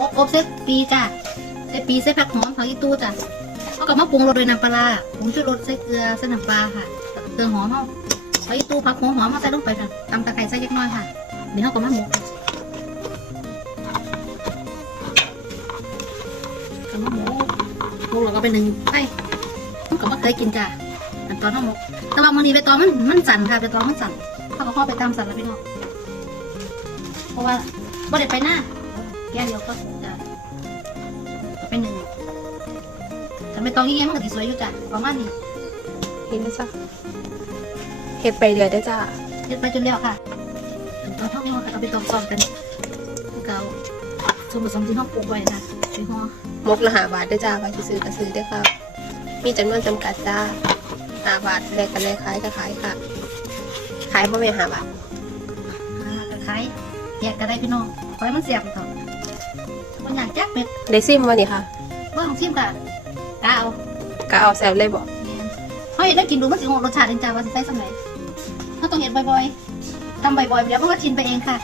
มกอบเส้ปีจ้ะเส้ปีเส้ผักหอมผักอีตู้จ้ะเอากลับมาปรุงรสด้วยน้ำปลาปรุงชูรสใส่เกลือใส่น้ำปลาค่ะเกลือหอมเอาผักอีตู้ผักหัวหอมมาใส่ลงไปค่ะตำตะไคร้ใส่เล็กน้อยค่ะเดี๋ยวเขาก็มาหมกกลับมาหมกหมกเราก็เป็นหนึ่งไปมันก็ไม่เคยกินจ้ะอันตอนน้องหมกแต่ว่ามันนี้ไปตอนมันมันสั่นค่ะไปตอนมันสั่นเขาก็ข้าไปตามสั่นแล้วพี่น้องเพราะว่าบ่ได้ไปหน้า แก้เดียวก็จะก็เป็นหนึ่งถ้าไม่ต้องอย่างเงี้ยมันก็ติสวยอยู่จ้ะประมาณนี้เห็นไหมจ้ะเห็ดไปเรื่อยได้อจ้าเฮ็ดไปจนแล้วค่ะตอนเท่านี้เราก็เอาไปตอกซองกันพวกเราส่วนผสมที่ห้องปลูกไว้นะไปห่อมกละหาบาทได้อจ้าไปซื้อก็ซื้อได้อครับ มีจำนวนจำกัดจ้าหาบาทแลกกันเลยขายก็ขายค่ะ ขายเพราะไม่หาบาทอ่าตะไคร้แยกก็ได้พี่น้องขอให้มันเสียบไปก่อน มันอยากจักเม็ดได้ซิมวะนี่ค่ะเบิ่งชิมกันกาเอาก็เอาแซวเลยบอกเขาเห็นได้กินดูมันสิงรสชาติเองจ้าว่าสิใส่สมัยเขาต้องเห็นบ่อยๆทำบ่อยๆเดี๋ยวมันก็ชินไปเองค่ะ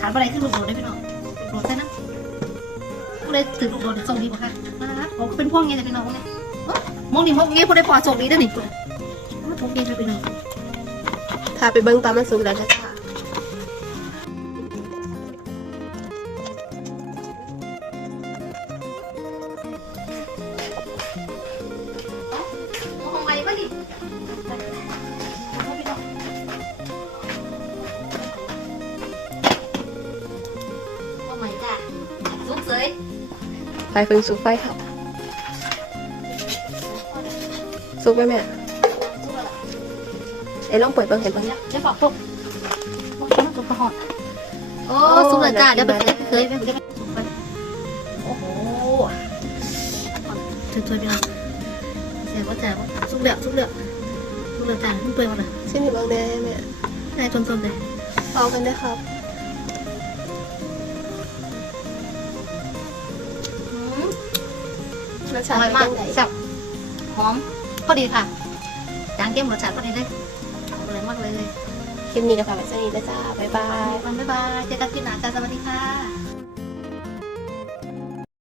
ถามอะไรขึ้นลูกโดดได้พี่น้องลูกโดดใช่นะผู้ใดถือลูกโดดส่งดีป่ะคะนะครับผมเป็นพวกเงี้ยแต่พี่น้องเนี่ยเอ้อมองนี่มองเงี้ยผู้ใดปลอดส่งดีได้อนี่ผู้ใดมาพวกเงี้ยเลยพี่น้องถ้าไปเบิ้งตอนมันสุกแล้วนะ ไฟเพิ่งสุกไฟค่ะสุกไหมแม่สุกแล้วล่ะไอ้ลองเปิดเบิ้งเห็นเบิ้งเดี๋ยวเดี๋ยวบอกปุ๊บปุ๊บปุ๊บปุ๊บปุ๊บโอ้สุกแล้วจ้าเดี๋ยวไปเคยไปเคยไปไปโอ้โหช่วยๆไปหน่อยเสียว่าจ้าว่าสุกแล้วสุกแล้วสุกแล้วจ้าเพิ่งเปิดมาเลยซิมอยู่เบิ้งได้แม่ได้ชนๆเลยเอากันได้อครับ รสอชาติร่อยเป็นมากจังไงแซ่บหอมพอดีค่ะจางเกมรสชาติพอดีเลยอร่อยมากเลยคลิปนี้ก็ฝากไว้สนิทนะจ้าบ๊ายบาย บ๊ายบายเจอกันคลิปหน้าจ้าสวัสดีค่ะ